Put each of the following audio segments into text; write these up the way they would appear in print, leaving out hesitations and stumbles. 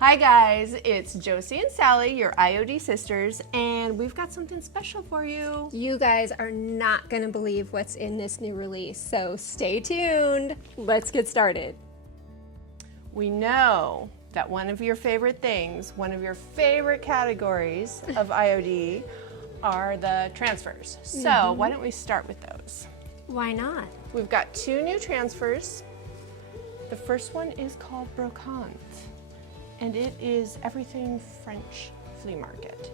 Hi guys, it's Josie and Sally, your IOD sisters, and we've got something special for you. You guys are not going to believe what's in this new release, so stay tuned. Let's get started. We know that one of your favorite things, one of your favorite categories of IOD are the transfers. So why don't we start with those? Why not? We've got two new transfers. The first one is called Brokanth, and it is everything French flea market.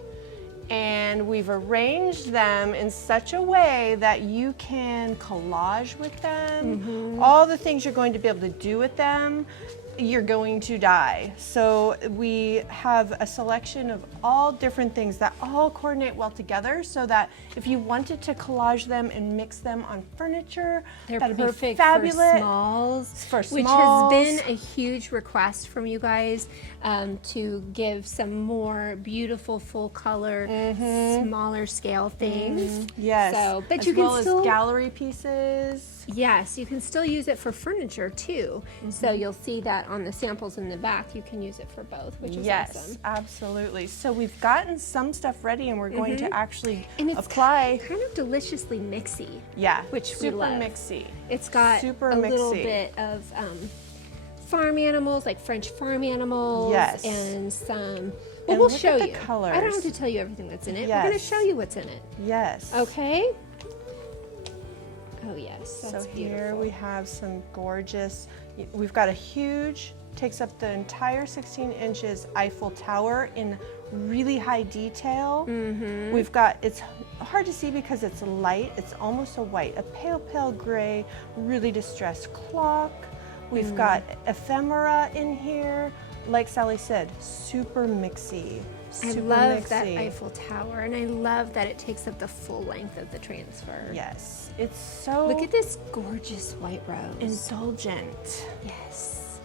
And we've arranged them in such a way that you can collage with them. All the things you're going to be able to do with them, you're going to die. So we have a selection of all different things that all coordinate well together, so that if you wanted to collage them and mix them on furniture, They're that'd perfect be fabulous. for smalls, which has been a huge request from you guys to give some more beautiful full color, smaller scale things. Yes, so, but as you can well still as gallery pieces. Yes, you can still use it for furniture too. So you'll see that on the samples in the back, you can use it for both, which is awesome. Absolutely. So we've gotten some stuff ready, and we're going to actually And it's apply. kind of deliciously mixy. Yeah, which super we love. mixy. It's got Super a little mixy. bit of farm animals, like French farm animals, Yes. and some. Well, And we'll look show at the you. colors. I don't have to tell you everything that's in it. We're going to Yes. show you what's in it. Yes. Okay. Oh yes, that's So beautiful. here we have some gorgeous. We've got a huge, takes up the entire 16 inches Eiffel Tower in really high detail. We've got, it's hard to see because it's light, it's almost a white, a pale gray, really distressed clock. We've got ephemera in here. Like Sally said, super mixy. I Super love that mixy. Eiffel Tower, and I love that it takes up the full length of the transfer. Yes, it's so Look at this gorgeous white rose. indulgent. Yes.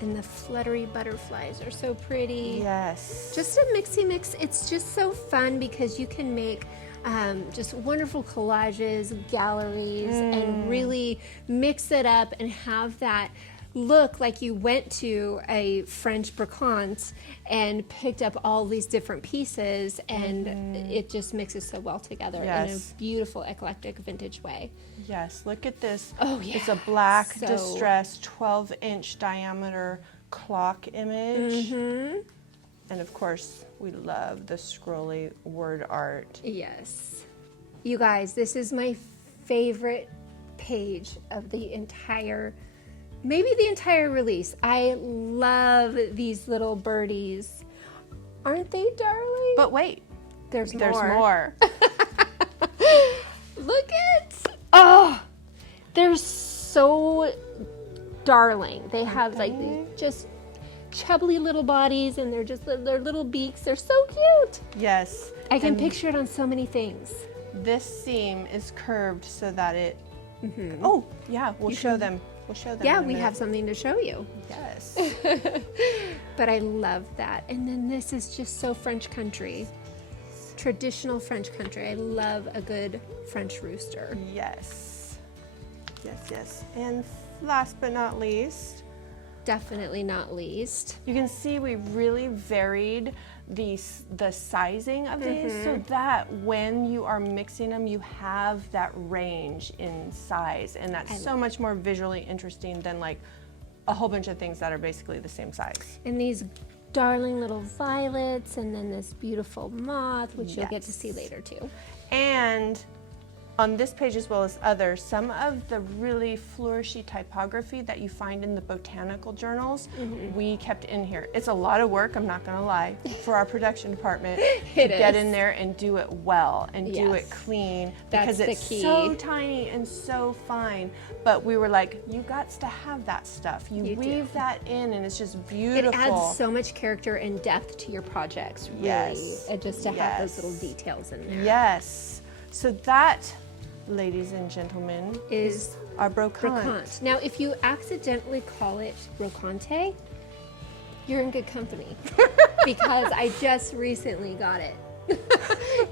And the fluttery butterflies are so pretty. Yes. Just a mixy mix. It's just so fun because you can make just wonderful collages, galleries, and really mix it up and have that look like you went to a French Brokanth and picked up all these different pieces, and it just mixes so well together in a beautiful, eclectic, vintage way. Yes, look at this. Oh, yeah. It's a black So- distressed 12-inch diameter clock image. And of course, we love the scrolly word art. Yes. You guys, this is my favorite page of the entire, maybe the entire release. I love these little birdies. Aren't they darling? But wait, there's there's more. more. Look at, they're so darling. They have like these just chubbly little bodies, and they're just their little beaks. They're so cute. Yes. I can and picture it on so many things. this seam is curved so that it. Oh, yeah, we'll show them. We'll show them. Yeah, in a we minute. have something to show you. Yes. But I love that. And then this is just so French country. Traditional French country. I love a good French rooster. Yes. Yes, yes. And last but not least, Definitely not least. you can see we really varied the sizing of these so that when you are mixing them, you have that range in size, and that's so much more visually interesting than like a whole bunch of things that are basically the same size. And these darling little violets, and then this beautiful moth, which you'll get to see later too. And on this page, as well as others, some of the really flourishy typography that you find in the botanical journals, we kept in here. It's a lot of work, I'm not gonna lie, for our production department to get in there and do it well and do it clean, because That's the it's key. so tiny and so fine. But we were like, you got to have that stuff. You weave that in, and it's just beautiful. It adds so much character and depth to your projects, really, just to have those little details in there. Yes. So that, ladies and gentlemen, Is our Brokanth. Brokanth. Now, if you accidentally call it Brocante, you're in good company because I just recently got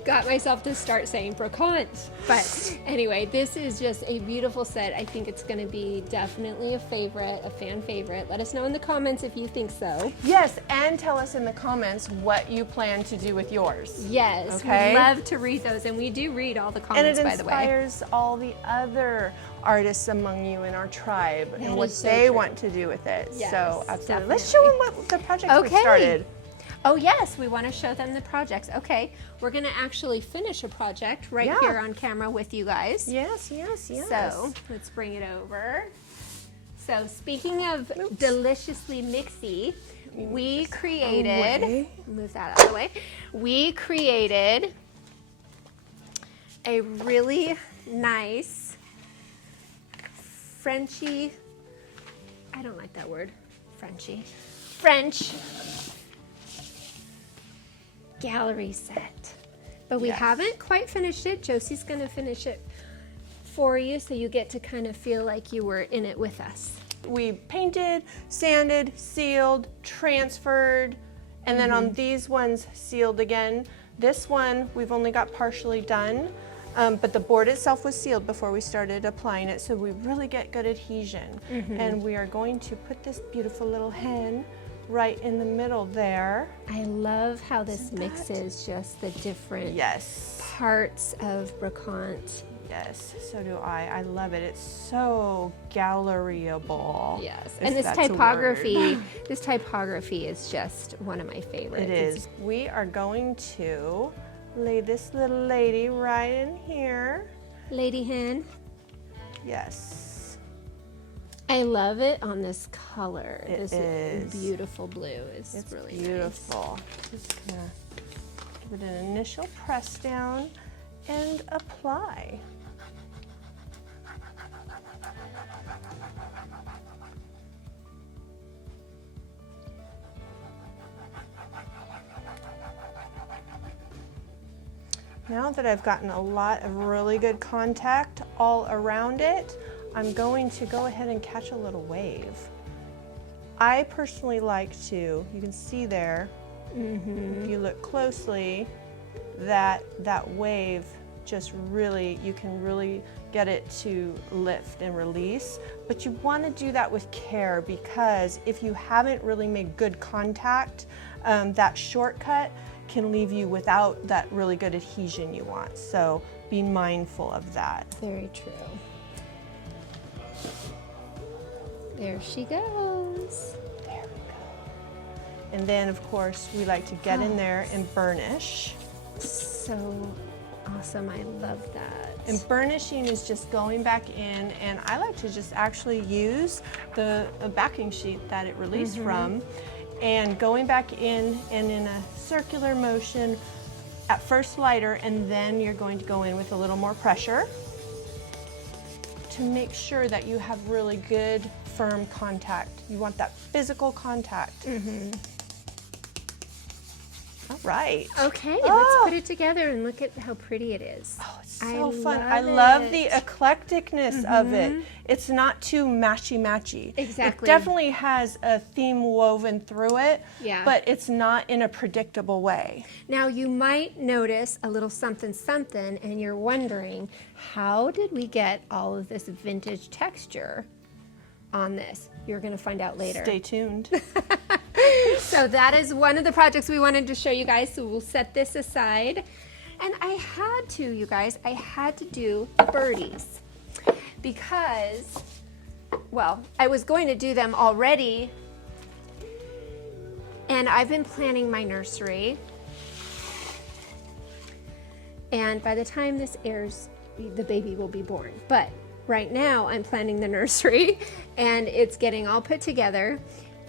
got myself to start saying Brokanth. But anyway, this is just a beautiful set. I think it's going to be definitely a favorite, a fan favorite. Let us know in the comments if you think so. Yes, and tell us in the comments what you plan to do with yours. Yes, okay? we love to read those, and we do read all the comments, by the way. And it inspires all the other artists among you in our tribe and what so they true. want to do with it. Yes, so absolutely. definitely. Let's show them what the project we started. Oh yes, we want to show them the projects. Okay, we're going to actually finish a project right here on camera with you guys. Yes, yes, yes. So let's bring it over. So speaking of deliciously mixy, we created, move that out of the way, we created a really nice Frenchie, I don't like that word, Frenchie, French gallery set. But we haven't quite finished it. Josie's going to finish it for you so you get to kind of feel like you were in it with us. We painted, sanded, sealed, transferred, and then on these ones sealed again. This one we've only got partially done, but the board itself was sealed before we started applying it, so we really get good adhesion. And we are going to put this beautiful little hen right in the middle there. I love how this mixes just the different parts of Brokanth. Yes, so do I. I love it. It's so galleryable. Yes, and this typography, is just one of my favorites. It is. We are going to lay this little lady right in here. Lady hen. Yes. I love it on this color. It is. Beautiful blue. It's really beautiful. Nice. Just gonna give it an initial press down and apply. Now that I've gotten a lot of really good contact all around it, I'm going to go ahead and catch a little wave. I personally like to, you can see there, if you look closely, that wave just really, you can really get it to lift and release. But you want to do that with care, because if you haven't really made good contact, that shortcut can leave you without that really good adhesion you want. So be mindful of that. Very true. There she goes. There we go. And then of course we like to get in there and burnish. So awesome, I love that. And burnishing is just going back in, and I like to just actually use the backing sheet that it released from, and going back in and in a circular motion, at first lighter, and then you're going to go in with a little more pressure to make sure that you have really good firm contact. You want that physical contact. All right. Okay, let's put it together and look at how pretty it is. Oh, it's so fun. I love the eclecticness of it. Mm-hmm. It's not too matchy-matchy. Exactly. It definitely has a theme woven through it, Yeah. but it's not in a predictable way. Now you might notice a little something something and you're wondering, how did we get all of this vintage texture on this? You're going to find out later. Stay tuned. So that is one of the projects we wanted to show you guys, so we'll set this aside. And I had to, you guys, I had to do birdies because, well, I was going to do them already, and I've been planning my nursery, and by the time this airs, the baby will be born. But right now I'm planning the nursery and it's getting all put together,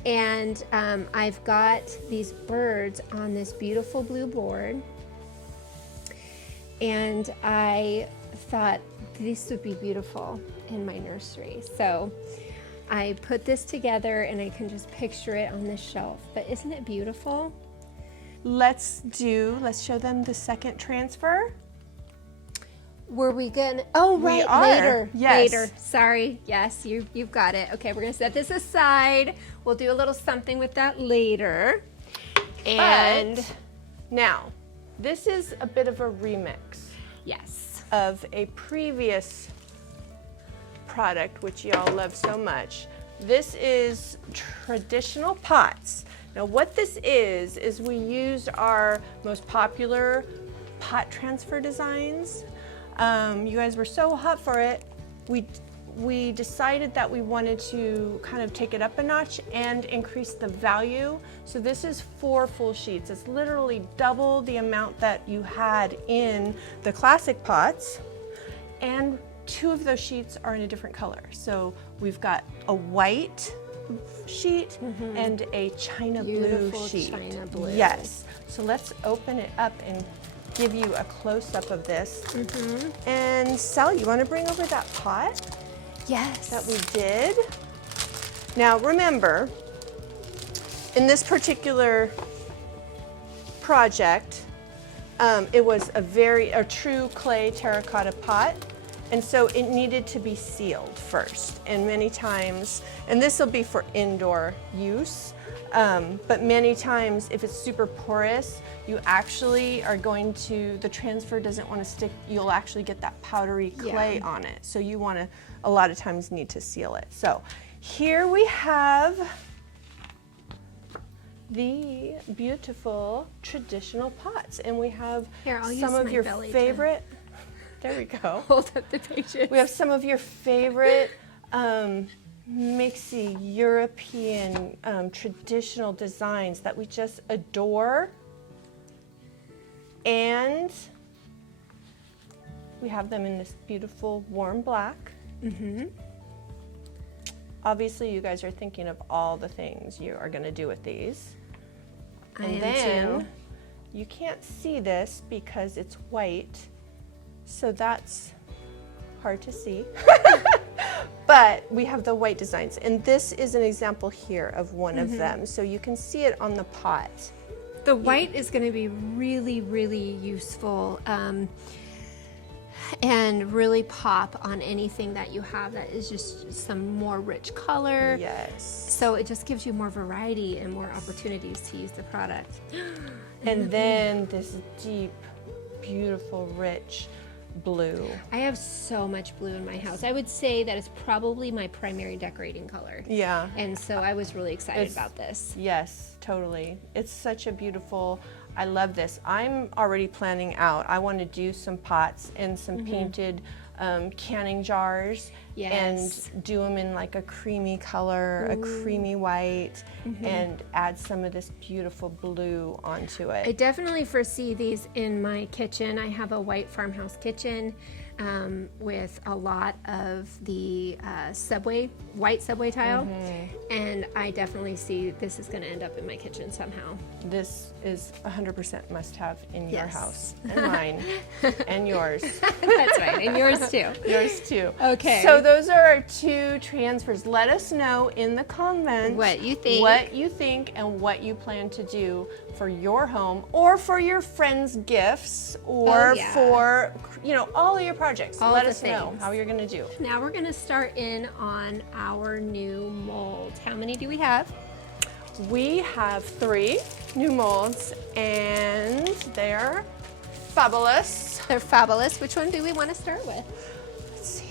and I've got these birds on this beautiful blue board, and I thought this would be beautiful in my nursery. So I put this together and I can just picture it on this shelf. But isn't it beautiful? Let's show them the second transfer. Were we gonna? Oh, right, are. later. Yes. Later. Sorry. Yes, you've got it. Okay, we're gonna set this aside. We'll do a little something with that later. And now, This is a bit of a remix Yes. of a previous product, which y'all love so much. This is traditional pots. Now what this is we used our most popular pot transfer designs. You guys were so hot for it. We decided that we wanted to kind of take it up a notch and increase the value. So this is 4 full sheets. It's literally double the amount that you had in the classic pots. And 2 of those sheets are in a different color. So we've got a white sheet and a china blue sheet. China blue. Yes. So let's open it up and give you a close-up of this. And Sally, you want to bring over that pot? Yes. That we did. Now remember, in this particular project, it was a true clay terracotta pot, and so it needed to be sealed first. And many times, and this will be for indoor use, but many times if it's super porous, you actually are going to, the transfer doesn't want to stick, you'll actually get that powdery clay on it. So you want to, a lot of times, need to seal it. So here we have the beautiful traditional pots, and we have some of your favorite, there we go. Hold up the pages. We have some of your favorite mixy European traditional designs that we just adore. And we have them in this beautiful warm black. Obviously, you guys are thinking of all the things you are going to do with these. And then you can't see this because it's white, so that's hard to see. But we have the white designs, and this is an example here of one of them, so you can see it on the pot. The white is going to be really, really useful and really pop on anything that you have that is just some more rich color. Yes. So it just gives you more variety and more opportunities to use the product. And then this deep, beautiful, rich blue. I have so much blue in my house. I would say that it's probably my primary decorating color. Yeah. And so I was really excited about this. Yes, totally. It's such a beautiful, I love this. I'm already planning out. I want to do some pots and some painted canning jars and do them in like a creamy color, a creamy white, and add some of this beautiful blue onto it. I definitely foresee these in my kitchen. I have a white farmhouse kitchen with a lot of the white subway tile, and I definitely see this is going to end up in my kitchen somehow. This is 100% must-have in your house, and mine, and yours. That's right, and yours too. Yours too. Okay. So those are our 2 transfers. Let us know in the comments what you think. And what you plan to do for your home or for your friends' gifts or for, you know, all of your projects. Let us know how you're going to do. Now we're going to start in on our new mold. How many do we have? We have 3 new molds, and they're fabulous. They're fabulous. Which one do we want to start with? Let's see.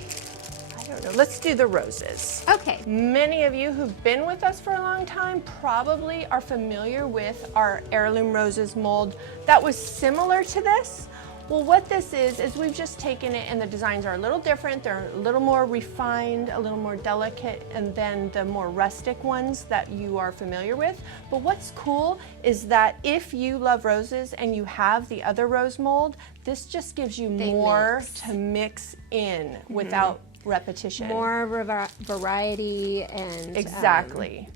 I don't know. Let's do the roses. Okay. Many of you who've been with us for a long time probably are familiar with our Heirloom Roses mold that was similar to this. Well, what this is we've just taken it, and the designs are a little different. They're a little more refined, a little more delicate, and then the more rustic ones that you are familiar with. But what's cool is that if you love roses and you have the other rose mold, this just gives you more to mix in without repetition. More variety and exactly.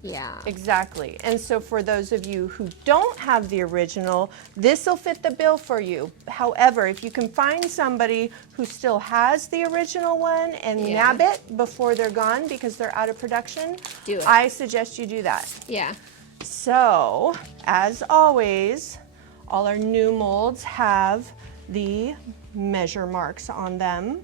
Exactly. And so for those of you who don't have the original, this will fit the bill for you. However, if you can find somebody who still has the original one and nab it before they're gone because they're out of production, do it. I suggest you do that. Yeah. So, as always, all our new molds have the measure marks on them,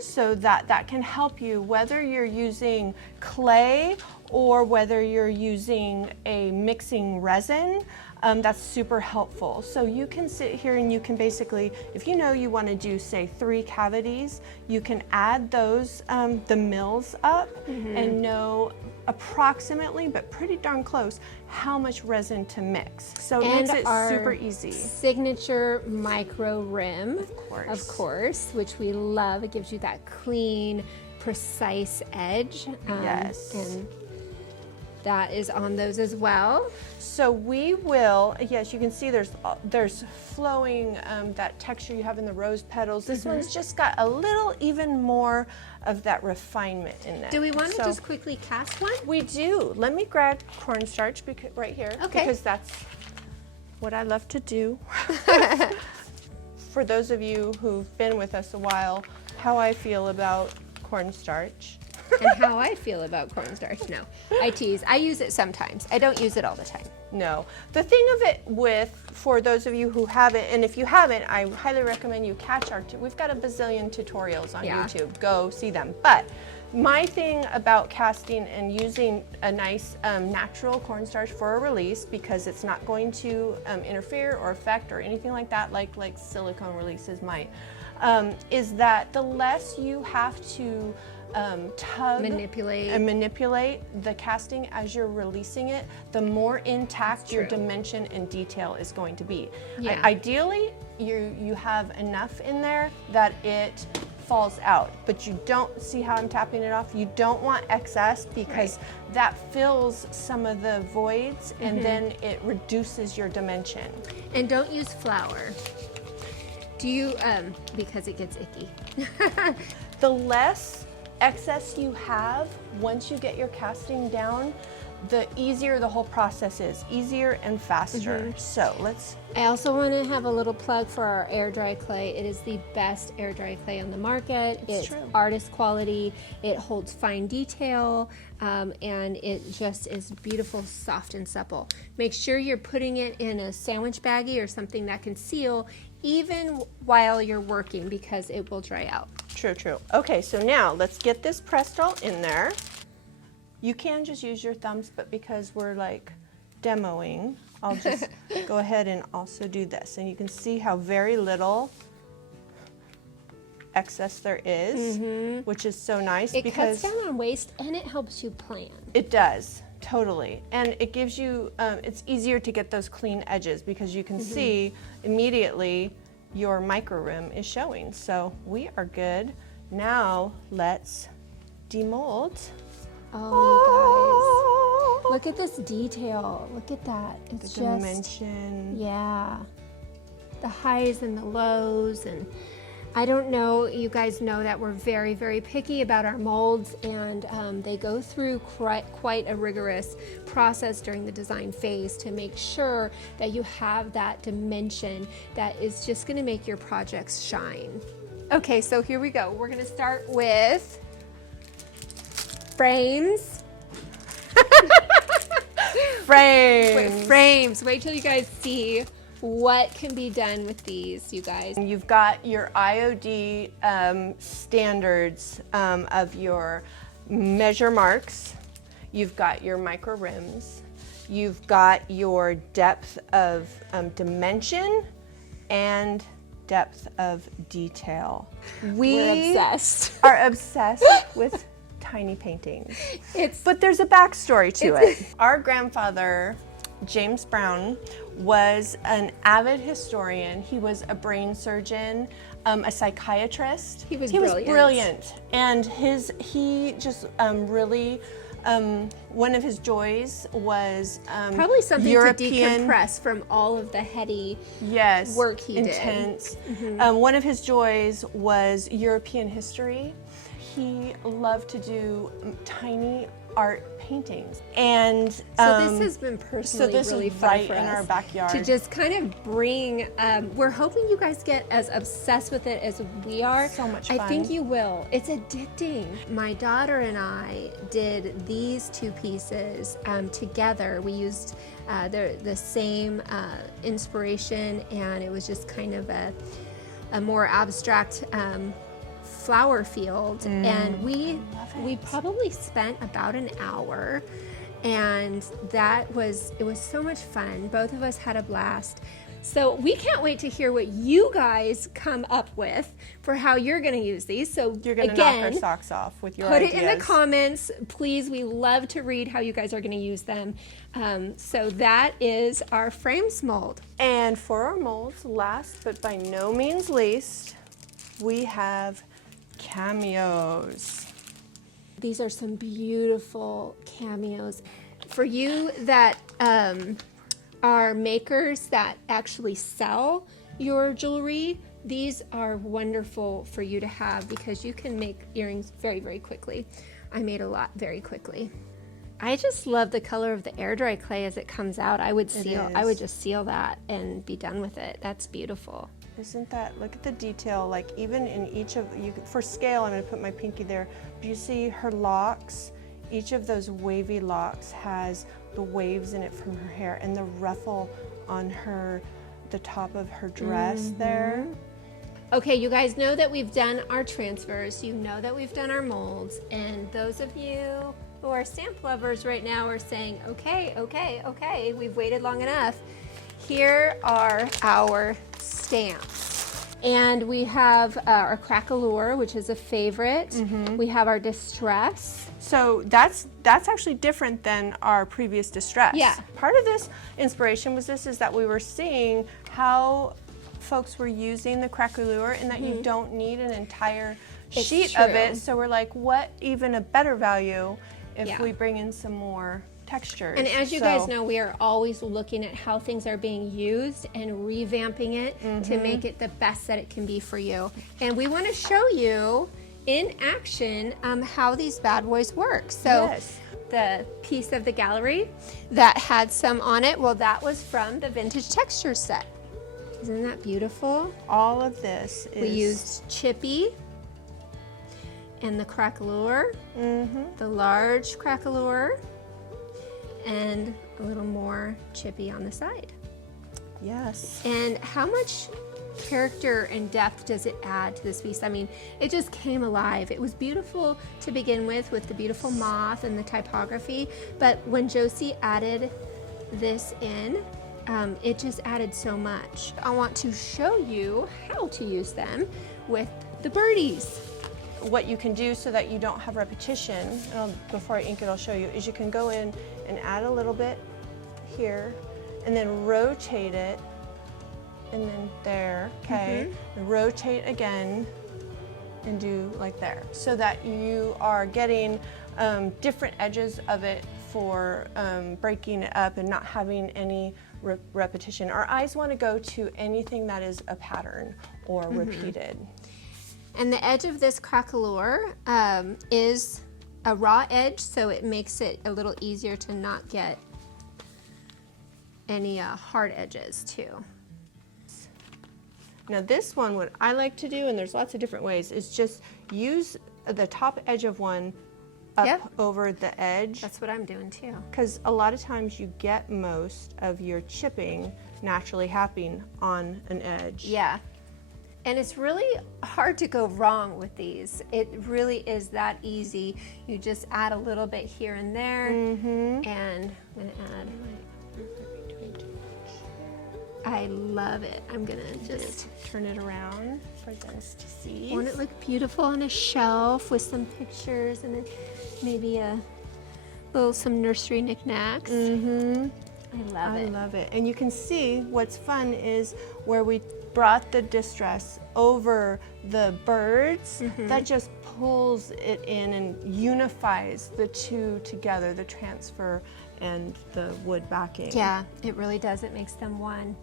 so that can help you whether you're using clay or whether you're using a mixing resin. That's super helpful. So you can sit here and you can basically, if you know you want to do say 3 cavities, you can add those the mills up and know approximately, but pretty darn close, how much resin to mix. So it makes it super easy. Signature micro rim, Of course, which we love. It gives you that clean, precise edge. Yes. And that is on those as well. So we will, yes, you can see there's flowing, that texture you have in the rose petals. This one's just got a little even more of that refinement in it. Do we want to just quickly cast one? We do. Let me grab cornstarch right here, because that's what I love to do. For those of you who've been with us a while, how I feel about cornstarch. And how I feel about cornstarch. No, I tease. I use it sometimes. I don't use it all the time. No. The thing of it for those of you who haven't, and if you haven't, I highly recommend you catch we've got a bazillion tutorials on YouTube. Go see them. But my thing about casting and using a nice natural cornstarch for a release, because it's not going to interfere or affect or anything like that, like silicone releases might, is that the less you have to tug and manipulate the casting as you're releasing it, the more intact your dimension and detail is going to be. Ideally, you have enough in there that it falls out, but you don't see how I'm tapping it off. You don't want excess, because that fills some of the voids and then it reduces your dimension. And don't use flour. Do you, because it gets icky. The less excess you have once you get your casting down, the easier the whole process is, easier and faster. So I also want to have a little plug for our air dry clay. It is the best air dry clay on the market. It's artist quality. It holds fine detail, and it just is beautiful, soft and supple. Make sure you're putting it in a sandwich baggie or something that can seal even while you're working, because it will dry out. True. Okay, so now let's get this pressed all in there. You can just use your thumbs, but because we're like demoing, I'll just go ahead and also do this. And you can see how very little excess there is, which is so nice. It cuts down on waste and it helps you plan. It does, totally. And it gives you, it's easier to get those clean edges, because you can see immediately your micro rim is showing. So we are good. Now let's demold. Oh, you guys, look at this detail. Look at that. It's the dimension. Yeah. The highs and the lows. And I don't know, you guys know that we're very, very picky about our molds, and they go through quite a rigorous process during the design phase to make sure that you have that dimension that is just going to make your projects shine. Okay, so here we go. We're going to start with frames. Frames. Wait till you guys see what can be done with these, you guys. You've got your IOD standards of your measure marks. You've got your micro rims. You've got your depth of dimension and depth of detail. We're obsessed. Are obsessed with tiny paintings. But there's a backstory to it. Our grandfather, James Brown, was an avid historian. He was a brain surgeon, a psychiatrist. He was brilliant. And he just really, one of his joys was probably something European, to decompress from all of the heady work he intense. One of his joys was European history. He loved to do tiny art paintings. And so this has been personally really is fun right for in us our backyard. to just kind of bring, we're hoping you guys get as obsessed with it as we are. So much I fun. think you will. It's addicting. My daughter and I did these two pieces together. We used the same inspiration, and it was just kind of a more abstract flower field, and we probably spent about an hour, and it was so much fun. Both of us had a blast. So we can't wait to hear what you guys come up with for how you're going to use these. So you're going to knock our socks off with your put ideas. it in the comments, please. We love to read how you guys are going to use them. So that is our frames mold. And for our molds, last but by no means least, we have Cameos. These are some beautiful cameos. For you that are makers that actually sell your jewelry, these are wonderful for you to have because you can make earrings very, very quickly. I made a lot very quickly. I just love the color of the air dry clay as it comes out. I would just seal that and be done with it. That's beautiful. Isn't that, look at the detail, like even in each of, for scale, I'm going to put my pinky there. Do you see her locks? Each of those wavy locks has the waves in it from her hair and the ruffle on the top of her dress there. Okay, you guys know that we've done our transfers. You know that we've done our molds. And those of you who are stamp lovers right now are saying, okay, we've waited long enough. Here are our stamps. And we have our Crack-A-Lure, which is a favorite. We have our Distress. So that's actually different than our previous Distress. Yeah. Part of this inspiration is that we were seeing how folks were using the Crack-A-Lure and that you don't need an entire sheet of it. So we're like, what even a better value if we bring in some more textures. And as you guys know, we are always looking at how things are being used and revamping it to make it the best that it can be for you. And we want to show you in action how these bad boys work. So the piece of the gallery that had some on it, well, that was from the Vintage Texture set. Isn't that beautiful? All of this is... We used Chippy and the Crack-A-Lure, the large Crack-A-Lure, and a little more Chippy on the side. Yes. And how much character and depth does it add to this piece? I mean, it just came alive. It was beautiful to begin with the beautiful moth and the typography, but when Josie added this in, it just added so much. I want to show you how to use them with the birdies. What you can do so that you don't have repetition, before I ink it, I'll show you, is you can go in and add a little bit here and then rotate it and then there, okay? And rotate again and do like there so that you are getting different edges of it for breaking it up and not having any repetition. Our eyes want to go to anything that is a pattern or repeated. And the edge of this Crack-A-Lure is a raw edge, so it makes it a little easier to not get any hard edges too. Now this one, what I like to do, and there's lots of different ways, is just use the top edge of one up over the edge. That's what I'm doing too. Because a lot of times you get most of your chipping naturally happening on an edge. Yeah. And it's really hard to go wrong with these. It really is that easy. You just add a little bit here and there. And I'm gonna add, I love it. I'm gonna just turn it around for this to see. Won't it look beautiful on a shelf with some pictures and then maybe some nursery knickknacks? I love it. And you can see what's fun is where we brought the Distress over the birds, that just pulls it in and unifies the two together, the transfer and the wood backing. Yeah, it really does. It makes them one.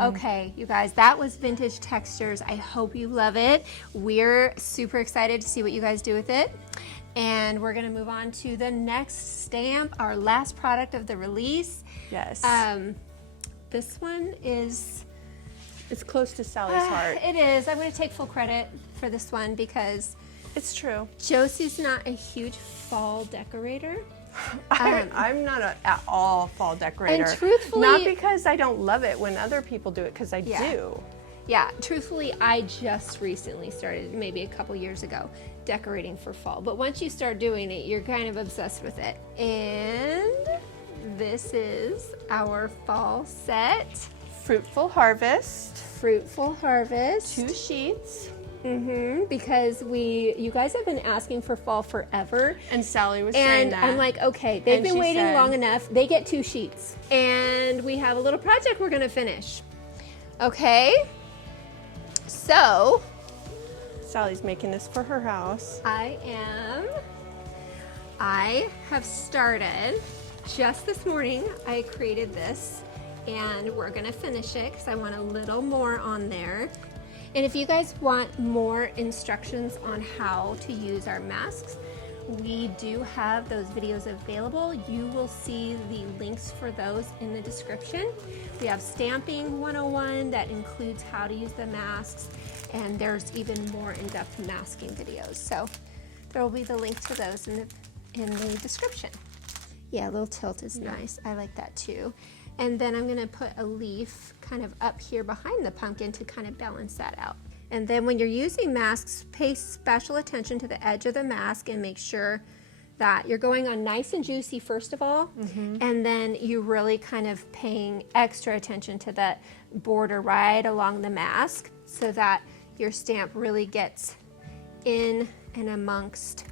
Okay, you guys, that was Vintage Textures. I hope you love it. We're super excited to see what you guys do with it. And we're gonna move on to the next stamp, our last product of the release. Yes. This one is, It's close to Sally's heart. it is. I'm gonna take full credit for this one because It's true. Josie's not a huge fall decorator. I'm not at all fall decorator. And truthfully, not because I don't love it when other people do it, because I do. Yeah, truthfully, I just recently started, maybe a couple years ago, decorating for fall. But once you start doing it, you're kind of obsessed with it. And this is our fall set. Fruitful Harvest. Fruitful Harvest. 2 sheets. Because you guys have been asking for fall forever. And Sally was saying that. And I'm like, okay, they've been waiting long enough. They get 2 sheets. And we have a little project we're gonna finish. Okay, so. Sally's making this for her house. I have started, just this morning, I created this. And we're gonna finish it because I want a little more on there. And if you guys want more instructions on how to use our masks, we do have those videos available. You will see the links for those in the description. We have Stamping 101 that includes how to use the masks, and there's even more in-depth masking videos. So there will be the link to those in the description. Yeah, a little tilt is nice. I like that too. And then I'm gonna put a leaf kind of up here behind the pumpkin to kind of balance that out. And then when you're using masks, pay special attention to the edge of the mask and make sure that you're going on nice and juicy first of all, and then you really kind of paying extra attention to that border right along the mask so that your stamp really gets in and amongst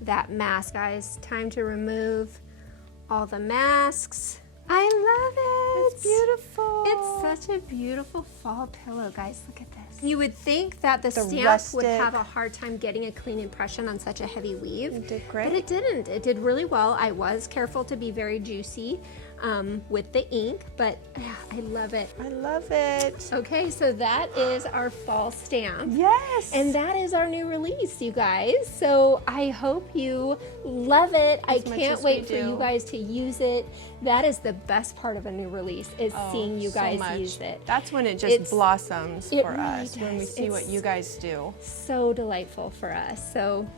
that mask. Guys, time to remove all the masks. I love it. It's beautiful. It's such a beautiful fall pillow, guys. Look at this. You would think that the stamp rustic would have a hard time getting a clean impression on such a heavy weave. It did great. But it didn't. It did really well. I was careful to be very juicy with the ink, but I love it. I love it. Okay, so that is our fall stamp. Yes. And that is our new release, you guys. So I hope you love it. I can't wait for you guys to use it. That is the best part of a new release, is seeing you guys use it. That's when it just blossoms for us, when we see It's what you guys do. so delightful for us. So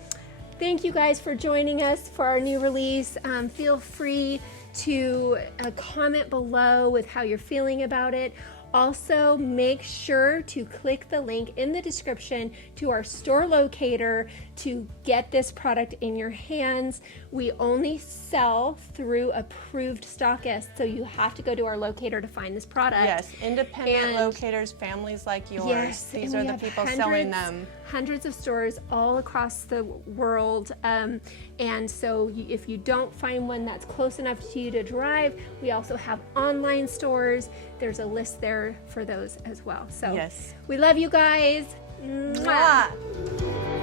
thank you guys for joining us for our new release. Feel free to comment below with how you're feeling about it. Also, make sure to click the link in the description to our store locator to get this product in your hands. We only sell through approved stockists, so you have to go to our locator to find this product. Yes, independent locators, families like yours. Yes, these and are we the have people selling them. Hundreds of stores all across the world. And so if you don't find one that's close enough to you to drive, we also have online stores. There's a list there for those as well. So yes, we love you guys. Mwah. Mwah.